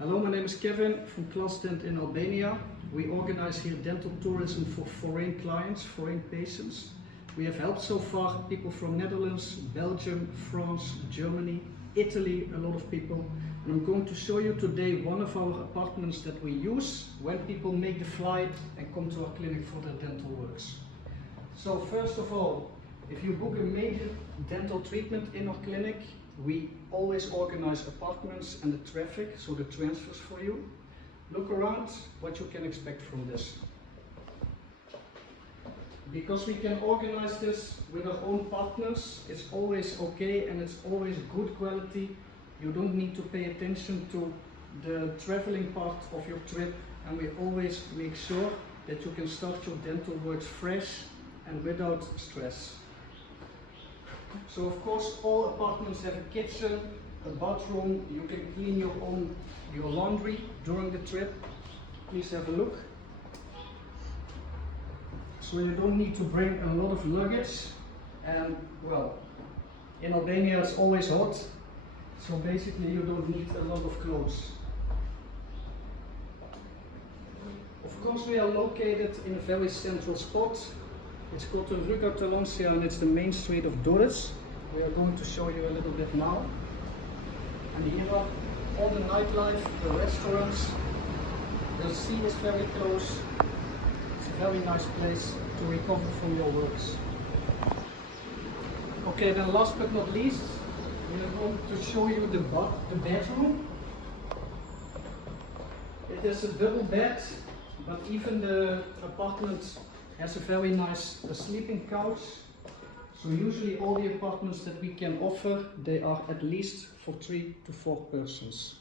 Hello, my name is Kevin from Class Dent in Albania. We organize here dental tourism for foreign clients, foreign patients. We have helped so far people from Netherlands, Belgium, France, Germany, Italy, a lot of people. And I'm going to show you today one of our apartments that we use when people make the flight and come to our clinic for their dental works. So first of all, if you book a major dental treatment in our clinic, we always organize apartments and the traffic, so the transfers for you. Look around what you can expect from this. Because we can organize this with our own partners, it's always okay and it's always good quality. You don't need to pay attention to the traveling part of your trip, and we always make sure that you can start your dental works fresh and without stress. So of course all apartments have a kitchen, a bathroom, you can clean your laundry during the trip. Please have a look. So you don't need to bring a lot of luggage, and well, in Albania it's always hot, so basically you don't need a lot of clothes. Of course we are located in a very central spot. It's called the Rue and it's the main street of Durres. We are going to show you a little bit now. And here are all the nightlife, the restaurants. The sea is very close. It's a very nice place to recover from your works. Okay, then last but not least, we are going to show you the bedroom. It is a double bed, but even the apartment has a very nice sleeping couch. So usually all the apartments that we can offer, they are at least for 3 to 4 persons.